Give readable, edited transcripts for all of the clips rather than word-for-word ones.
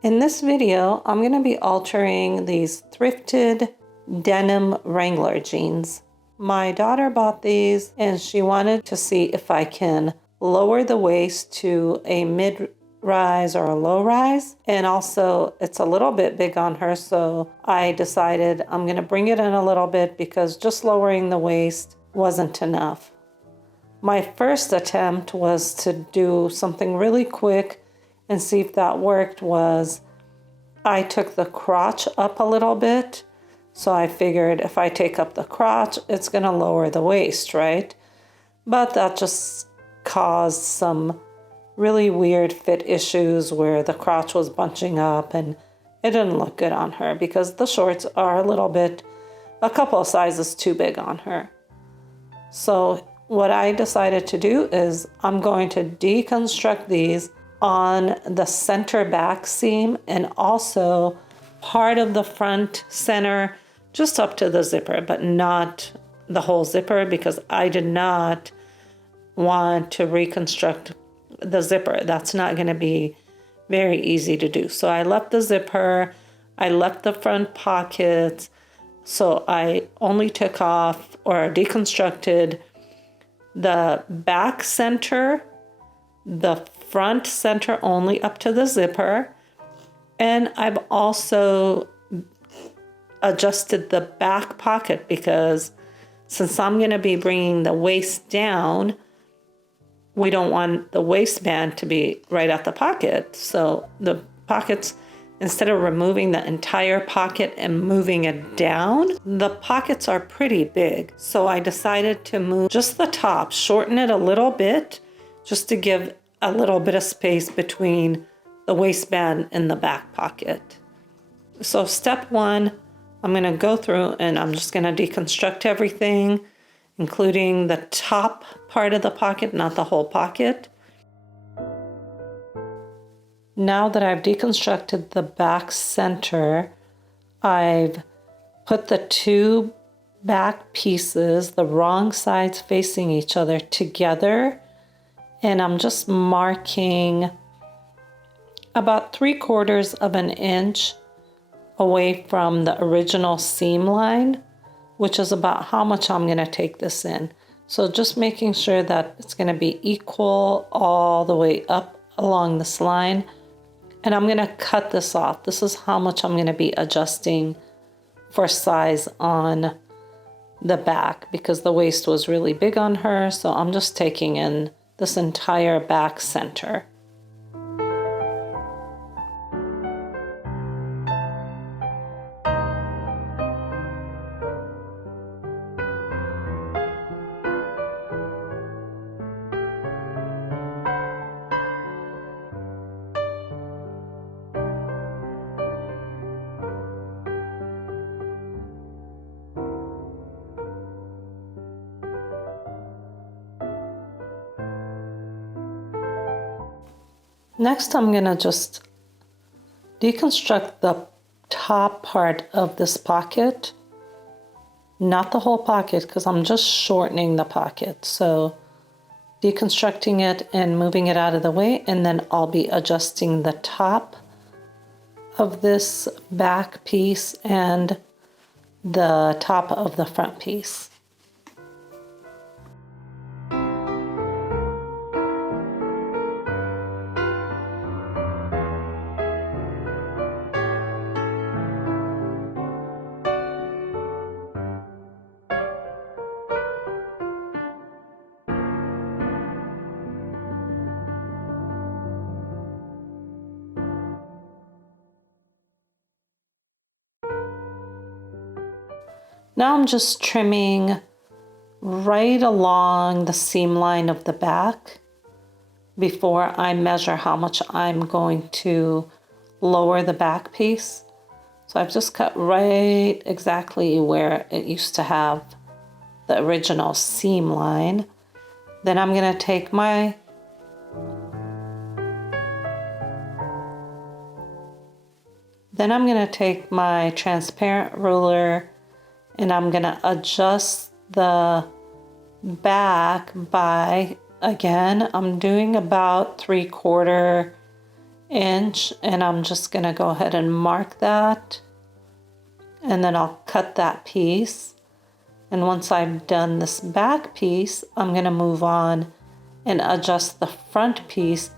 In this video, I'm going to be altering these thrifted denim Wrangler jeans. My daughter bought these and she wanted to see if I can lower the waist to a mid-rise or a low-rise. And also it's a little bit big on her, so I decided I'm going to bring it in a little bit because just lowering the waist wasn't enough. My first attempt was to do something really quick and see if that worked. Was I took the crotch up a little bit. So I figured if I take up the crotch, it's going to lower the waist, right? But that just caused some really weird fit issues where the crotch was bunching up and it didn't look good on her because the shorts are a couple of sizes too big on her. So what I decided to do is I'm going to deconstruct these on the center back seam and also part of the front center just up to the zipper, but not the whole zipper because I did not want to reconstruct the zipper. That's not going to be very easy to do. So I left the zipper, I left the front pockets, so I only took off or deconstructed the back center, the front center only up to the zipper, and I've also adjusted the back pocket because since I'm going to be bringing the waist down, we don't want the waistband to be right at the pocket. So the pockets, instead of removing the entire pocket and moving it down, the pockets are pretty big. So I decided to move just the top, shorten it a little bit, just to give a little bit of space between the waistband and the back pocket. So step one, I'm going to go through and I'm just going to deconstruct everything, including the top part of the pocket, not the whole pocket. Now that I've deconstructed the back center, I've put the two back pieces, the wrong sides facing each other, together. And I'm just marking about 3/4 of an inch away from the original seam line, which is about how much I'm going to take this in. So just making sure that it's going to be equal all the way up along this line. And I'm going to cut this off. This is how much I'm going to be adjusting for size on the back because the waist was really big on her. So I'm just taking in this entire back center. Next, I'm going to just deconstruct the top part of this pocket, not the whole pocket because I'm just shortening the pocket. So deconstructing it and moving it out of the way, and then I'll be adjusting the top of this back piece and the top of the front piece. Now I'm just trimming right along the seam line of the back before I measure how much I'm going to lower the back piece. So I've just cut right exactly where it used to have the original seam line. Then I'm going to take my transparent ruler and I'm going to adjust the back by, again, I'm doing about 3/4 inch, and I'm just gonna go ahead and mark that, and then I'll cut that piece. And once I've done this back piece, I'm gonna move on and adjust the front piece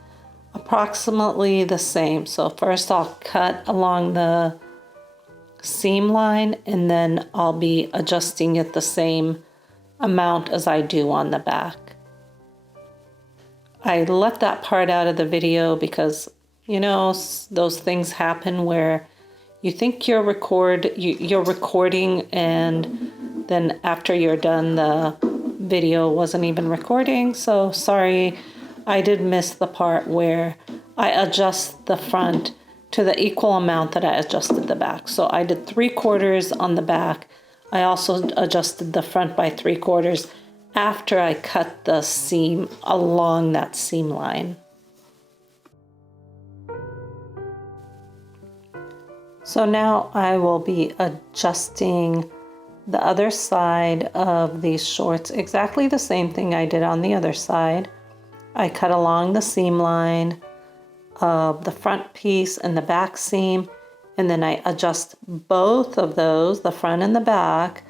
approximately the same. So first I'll cut along the seam line, and then I'll be adjusting it the same amount as I do on the back. I left that part out of the video because, you know, those things happen where you think you're recording, and then after you're done, the video wasn't even recording. So sorry, I did miss the part where I adjust the front to the equal amount that I adjusted the back. So I did 3/4 on the back. I also adjusted the front by 3/4 after I cut the seam along that seam line. So now I will be adjusting the other side of these shorts, exactly the same thing I did on the other side. I cut along the seam line of the front piece and the back seam, and then I adjust both of those, the front and the back,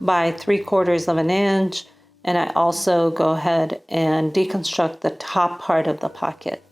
by 3/4 of an inch, and I also go ahead and deconstruct the top part of the pocket.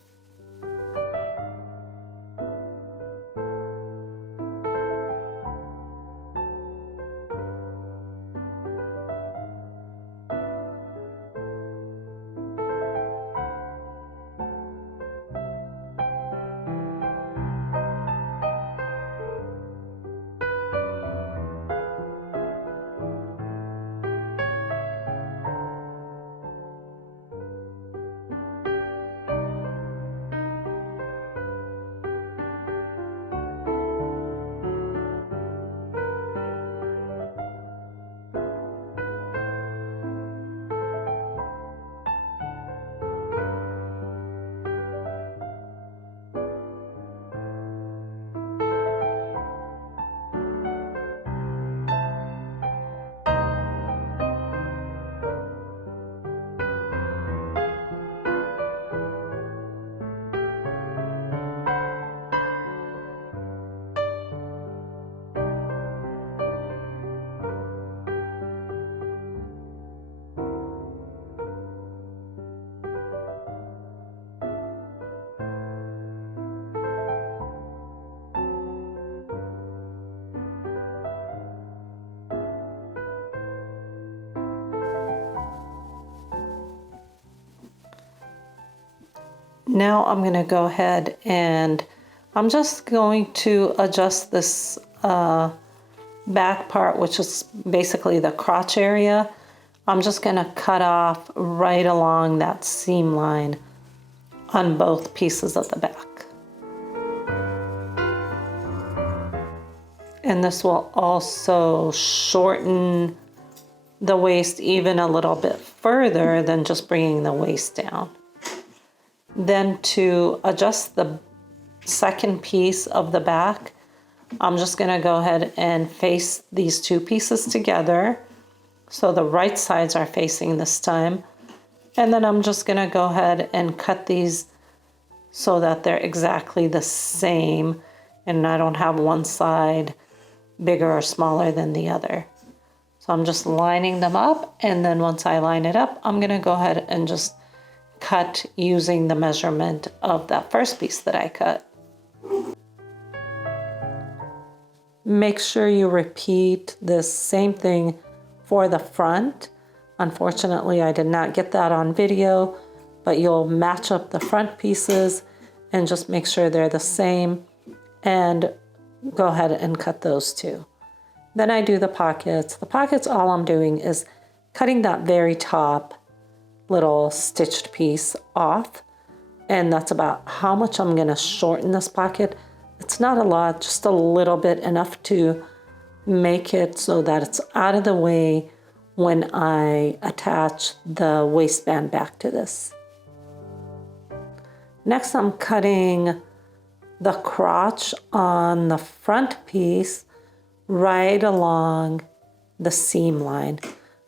Now I'm going to go ahead and I'm just going to adjust this back part, which is basically the crotch area. I'm just going to cut off right along that seam line on both pieces of the back. And this will also shorten the waist even a little bit further than just bringing the waist down. Then to adjust the second piece of the back, I'm just going to go ahead and face these two pieces together. So the right sides are facing this time. And then I'm just going to go ahead and cut these so that they're exactly the same and I don't have one side bigger or smaller than the other. So I'm just lining them up, and then once I line it up, I'm going to go ahead and just cut using the measurement of that first piece that I cut. Make sure you repeat this same thing for the front. Unfortunately, I did not get that on video, but you'll match up the front pieces and just make sure they're the same and go ahead and cut those too. Then I do the pockets. The pockets, all I'm doing is cutting that very top little stitched piece off, and that's about how much I'm gonna shorten this pocket. It's not a lot, just a little bit, enough to make it so that it's out of the way when I attach the waistband back to this. Next, I'm cutting the crotch on the front piece right along the seam line.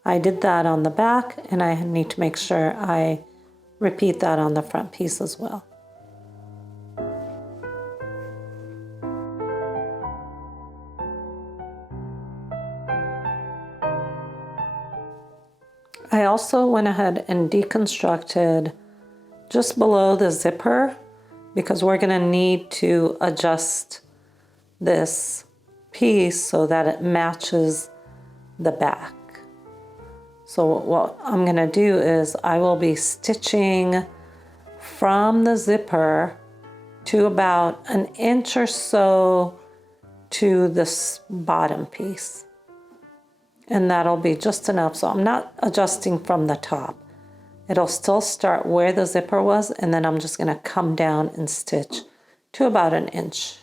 I did that on the back, and I need to make sure I repeat that on the front piece as well. I also went ahead and deconstructed just below the zipper because we're going to need to adjust this piece so that it matches the back. So what I'm going to do is I will be stitching from the zipper to about an inch or so to this bottom piece. And that'll be just enough. So I'm not adjusting from the top. It'll still start where the zipper was, and then I'm just going to come down and stitch to about an inch.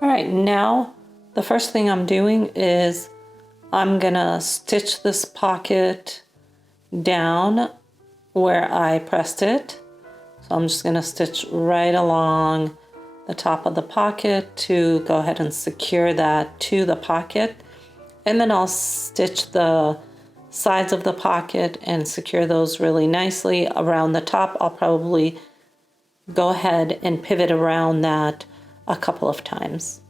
All right, now the first thing I'm doing is I'm gonna stitch this pocket down where I pressed it. So I'm just gonna stitch right along the top of the pocket to go ahead and secure that to the pocket. And then I'll stitch the sides of the pocket and secure those really nicely. Around the top, I'll probably go ahead and pivot around that a couple of times.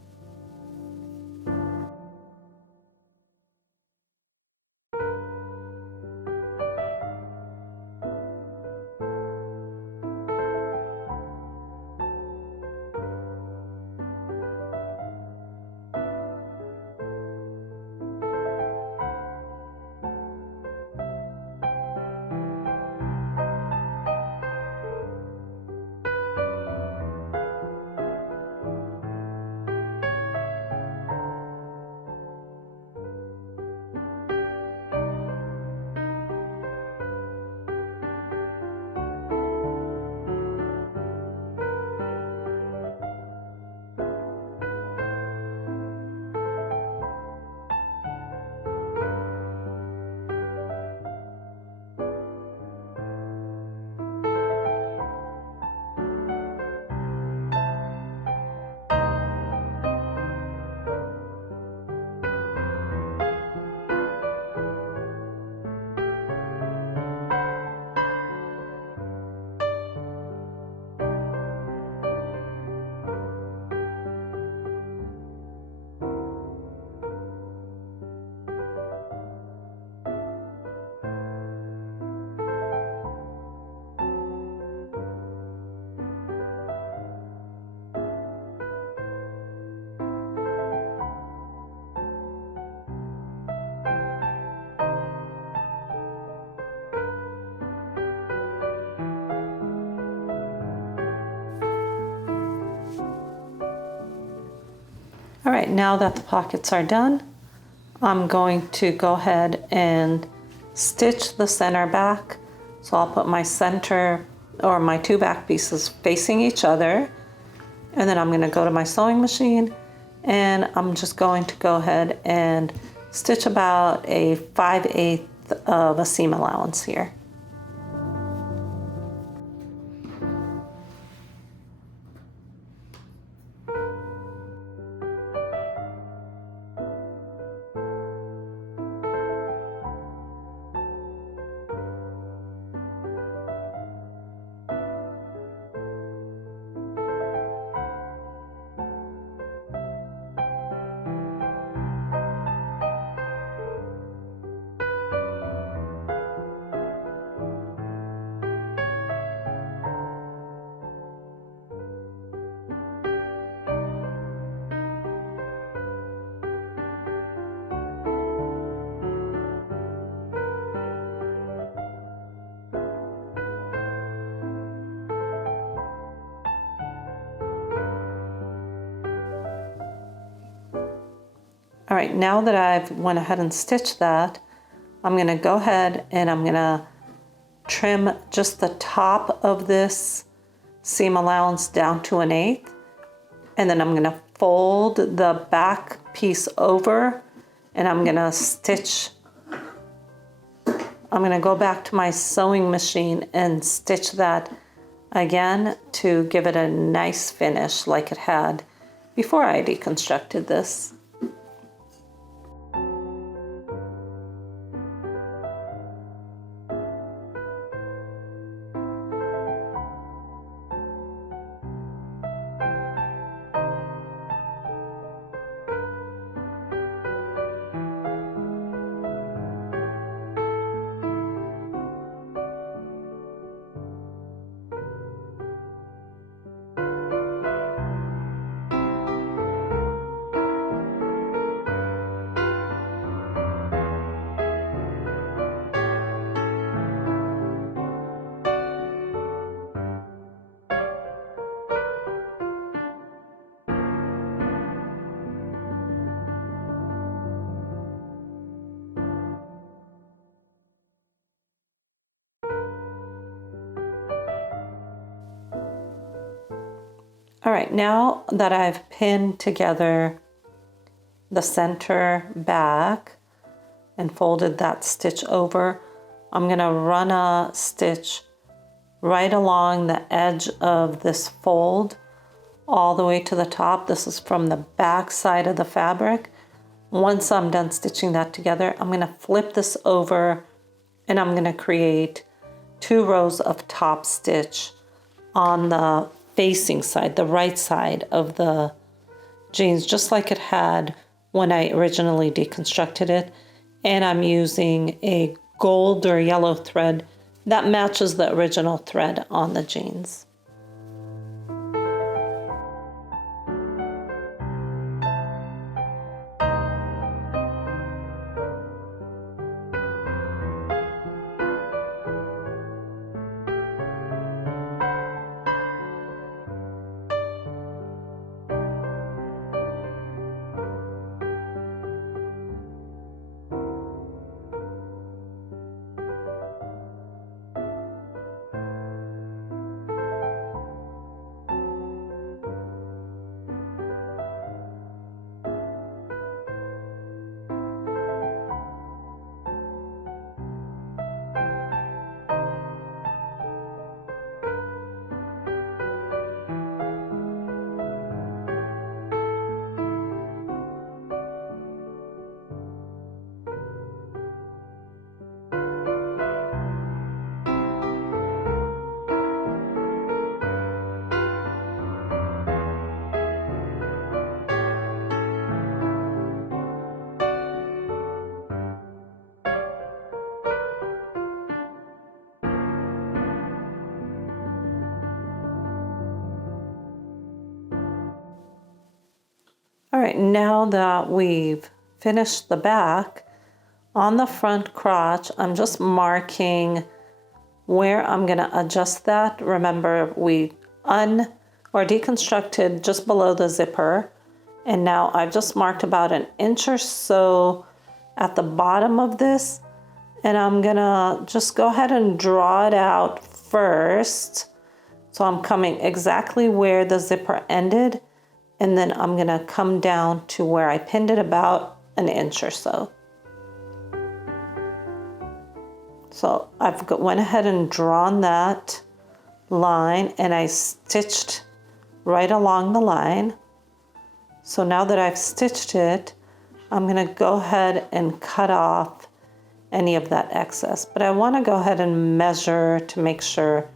All right, now that the pockets are done, I'm going to go ahead and stitch the center back. So I'll put my center or my two back pieces facing each other. And then I'm gonna go to my sewing machine and I'm just going to go ahead and stitch about a 5/8 of a seam allowance here. All right, now that I've went ahead and stitched that, I'm gonna go ahead and I'm gonna trim just the top of this seam allowance down to 1/8. And then I'm gonna fold the back piece over and I'm gonna stitch. I'm gonna go back to my sewing machine and stitch that again to give it a nice finish like it had before I deconstructed this. All right, now that I've pinned together the center back and folded that stitch over, I'm gonna run a stitch right along the edge of this fold all the way to the top. This is from the back side of the fabric. Once I'm done stitching that together, I'm gonna flip this over and I'm gonna create 2 rows of top stitch on the facing side, the right side of the jeans, just like it had when I originally deconstructed it. And I'm using a gold or yellow thread that matches the original thread on the jeans. All right, now that we've finished the back, on the front crotch, I'm just marking where I'm gonna adjust that. Remember, we deconstructed just below the zipper, and now I've just marked about 1 inch or so at the bottom of this, and I'm gonna just go ahead and draw it out first. So I'm coming exactly where the zipper ended, and then I'm gonna come down to where I pinned it about 1 inch or so. So I've went ahead and drawn that line and I stitched right along the line. So now that I've stitched it, I'm gonna go ahead and cut off any of that excess. But I wanna go ahead and measure to make sure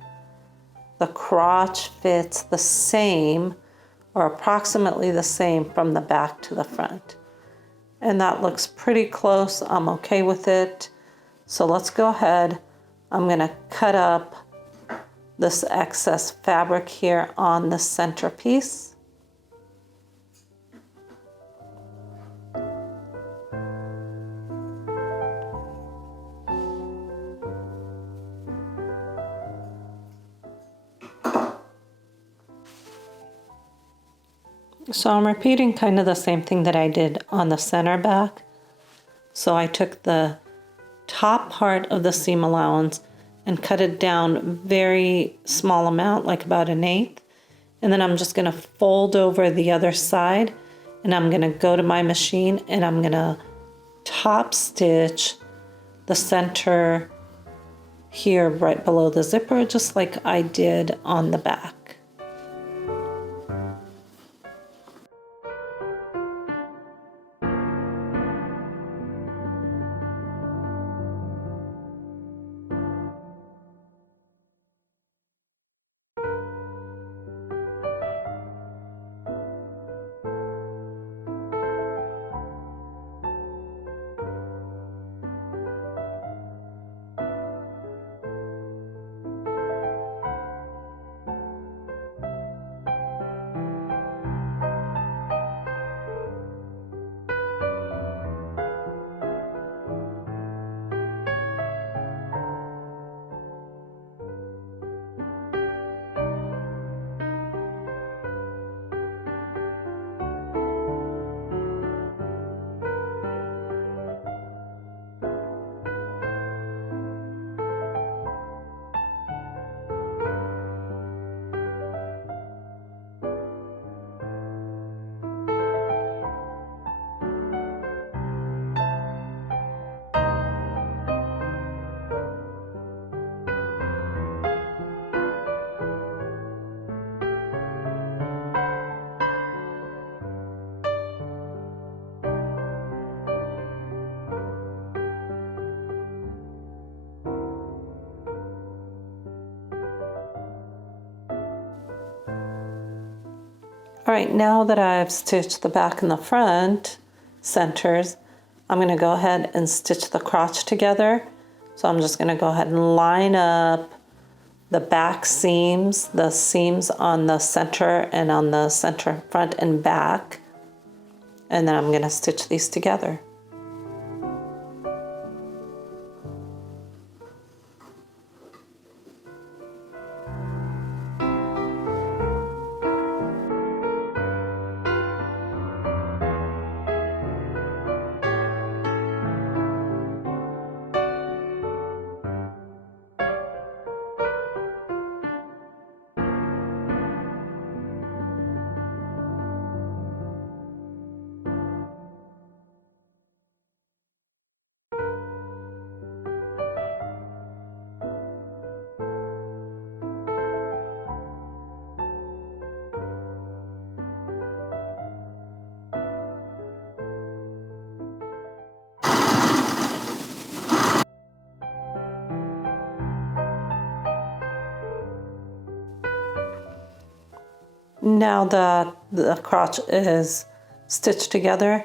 the crotch fits the same or approximately the same from the back to the front. And that looks pretty close. I'm okay with it. So let's go ahead. I'm gonna cut up this excess fabric here on the center piece. So I'm repeating kind of the same thing that I did on the center back. So I took the top part of the seam allowance and cut it down very small amount, like about 1/8. And then I'm just gonna fold over the other side, and I'm gonna go to my machine and I'm gonna top stitch the center here right below the zipper, just like I did on the back. All right, now that I've stitched the back and the front centers, I'm gonna go ahead and stitch the crotch together. So I'm just gonna go ahead and line up the back seams, the seams on the center and on the center front and back. And then I'm gonna stitch these together. Now that the crotch is stitched together,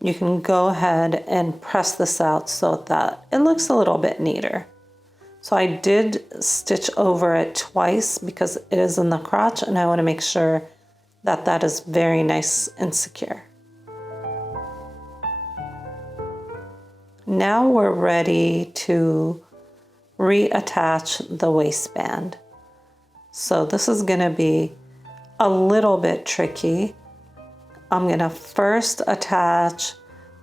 you can go ahead and press this out so that it looks a little bit neater. So I did stitch over it twice because it is in the crotch, and I want to make sure that that is very nice and secure. Now we're ready to reattach the waistband. So this is going to be a little bit tricky. I'm gonna first attach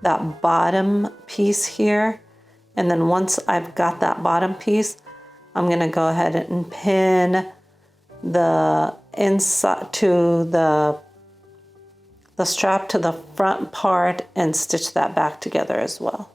that bottom piece here, and then once I've got that bottom piece, I'm gonna go ahead and pin the inside to the strap to the front part and stitch that back together as well.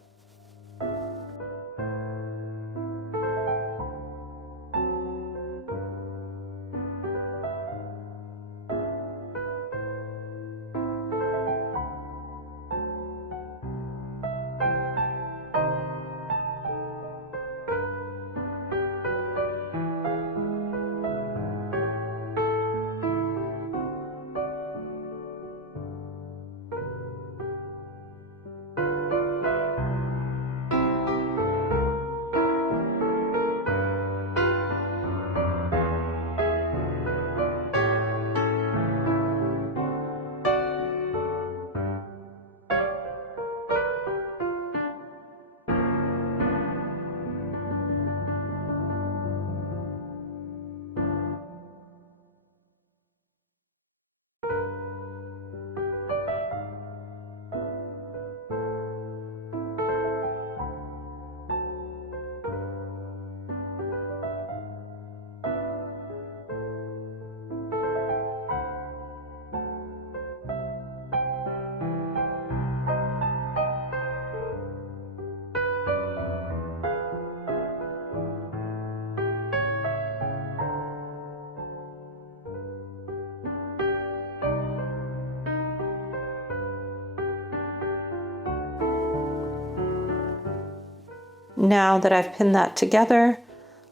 Now that I've pinned that together,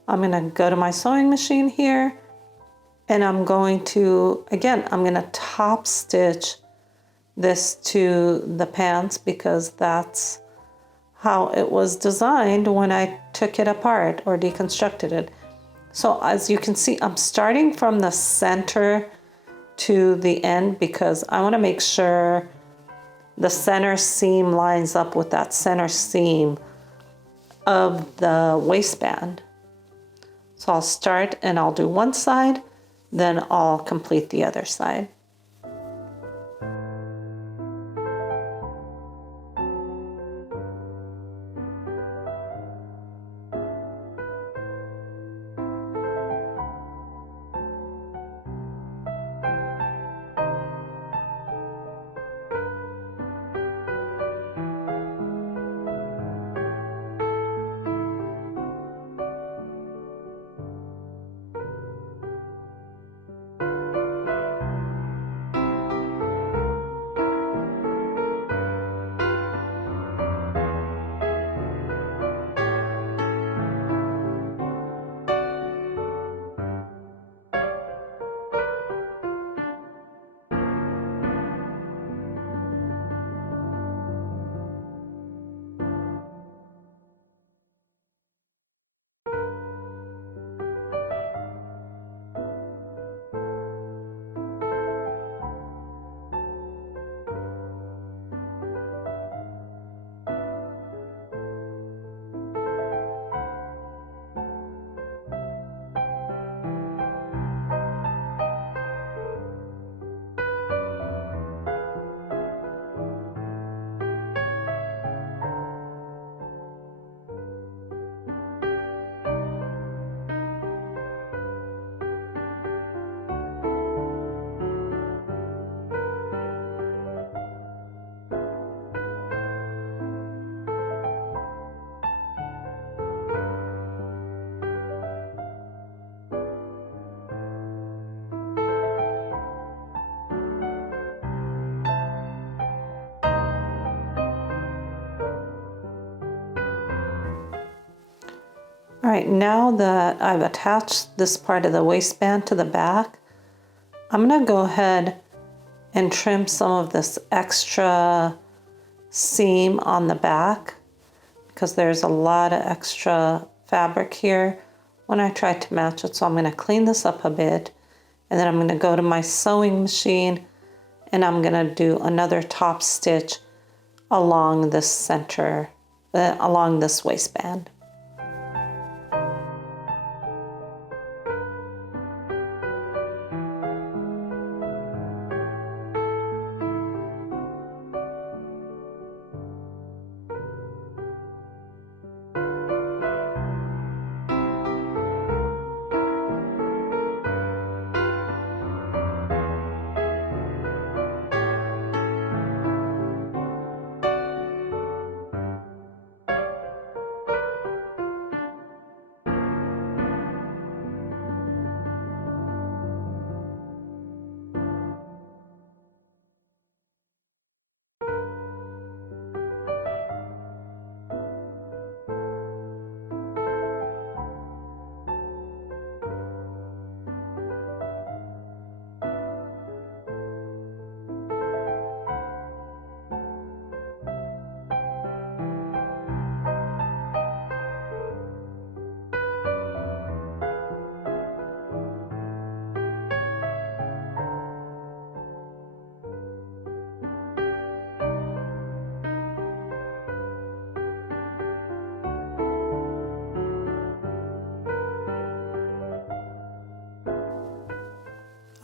I'm gonna go to my sewing machine here, and I'm going to top stitch this to the pants because that's how it was designed when I took it apart or deconstructed it. So as you can see, I'm starting from the center to the end because I want to make sure the center seam lines up with that center seam of the waistband. So I'll start and I'll do one side, then I'll complete the other side. All right, now that I've attached this part of the waistband to the back, I'm gonna go ahead and trim some of this extra seam on the back because there's a lot of extra fabric here when I tried to match it. So I'm gonna clean this up a bit, and then I'm gonna go to my sewing machine and I'm gonna do another top stitch along this center, along this waistband.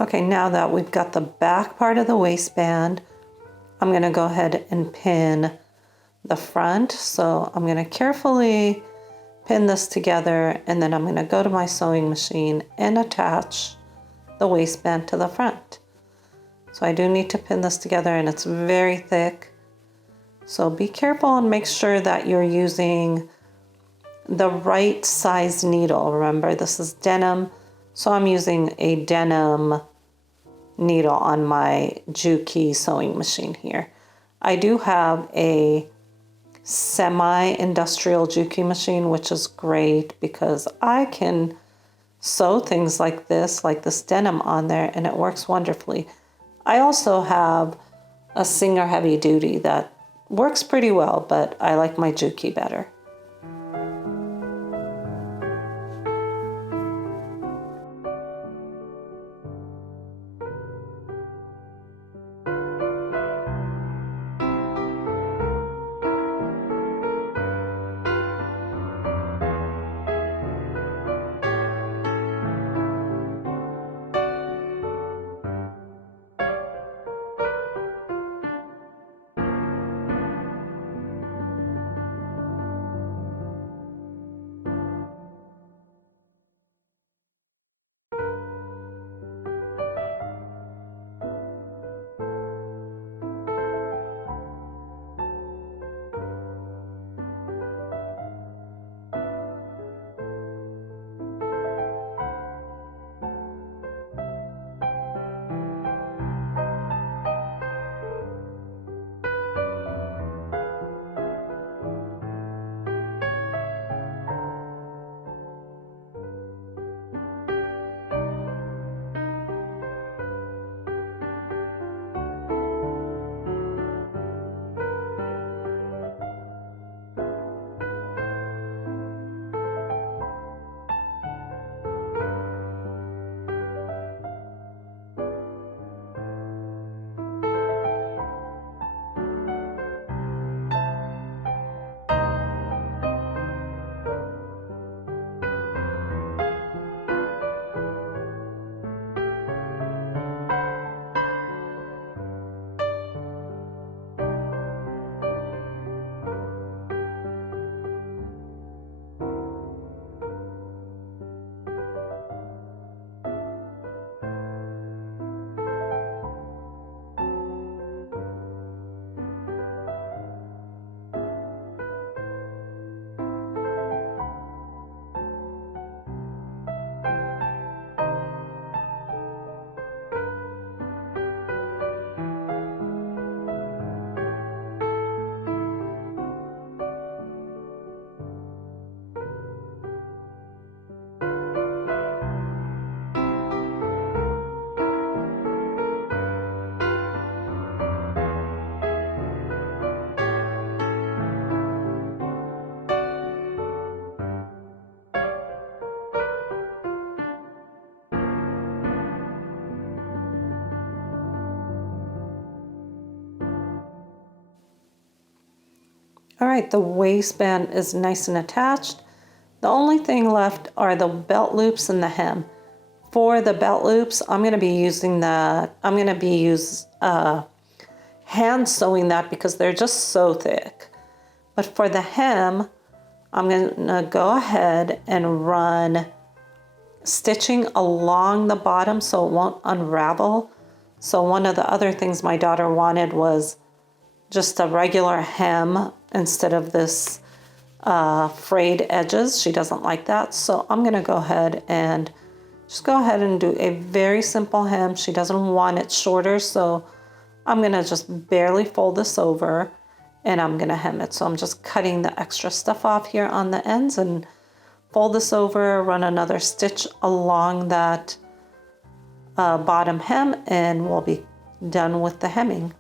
Okay, now that we've got the back part of the waistband, I'm gonna go ahead and pin the front. So I'm gonna carefully pin this together, and then I'm gonna go to my sewing machine and attach the waistband to the front. So I do need to pin this together, and it's very thick. So be careful and make sure that you're using the right size needle. Remember, this is denim, so I'm using a denim needle on my Juki sewing machine here. I do have a semi-industrial juki machine, which is great because I can sew things like this denim on there, and it works wonderfully. I also have a Singer heavy duty that works pretty well, but I like my juki better. All right, the waistband is nice and attached. The only thing left are the belt loops and the hem. For the belt loops, I'm going to be using that. I'm going to be hand sewing that because they're just so thick. But for the hem, I'm going to go ahead and run stitching along the bottom so it won't unravel. So one of the other things my daughter wanted was just a regular hem instead of this frayed edges. She doesn't like that. So I'm going to go ahead and do a very simple hem. She doesn't want it shorter, so I'm going to just barely fold this over and I'm going to hem it. So I'm just cutting the extra stuff off here on the ends and fold this over, run another stitch along that bottom hem, and we'll be done with the hemming.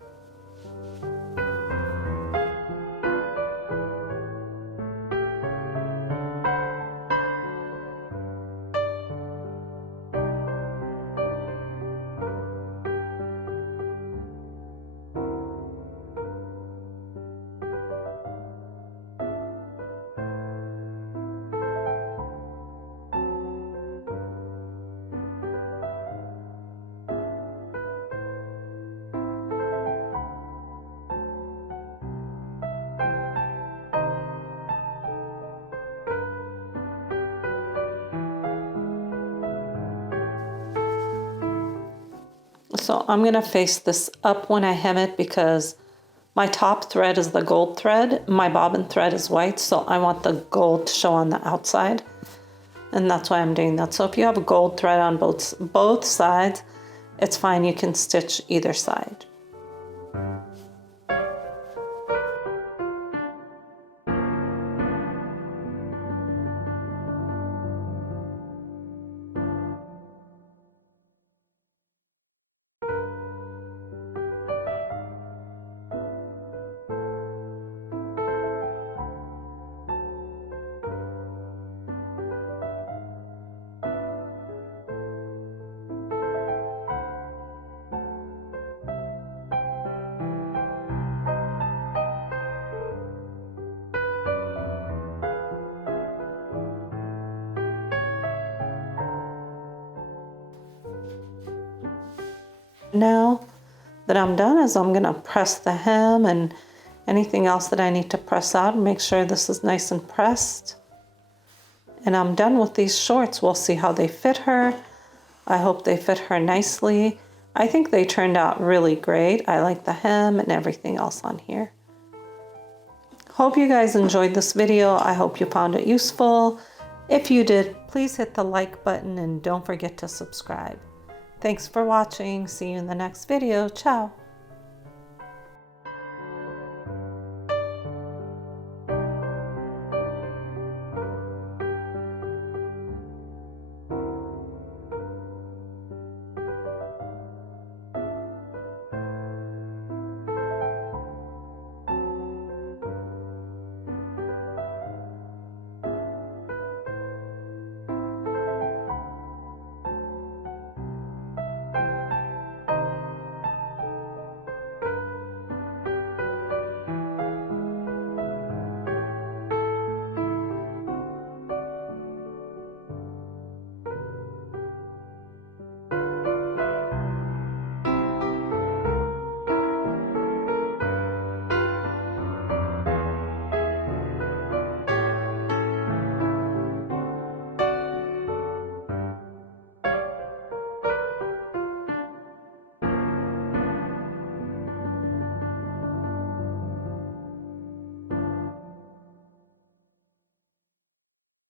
So I'm going to face this up when I hem it because my top thread is the gold thread. My bobbin thread is white, so I want the gold to show on the outside. And that's why I'm doing that. So if you have a gold thread on both sides, it's fine. You can stitch either side. Now that I'm done is I'm gonna press the hem and anything else that I need to press out and make sure this is nice and pressed. And I'm done with these shorts. We'll see how they fit her. I hope they fit her nicely. I think they turned out really great. I like the hem and everything else on here. Hope you guys enjoyed this video. I hope you found it useful. If you did, please hit the like button and don't forget to subscribe. Thanks for watching. See you in the next video. Ciao.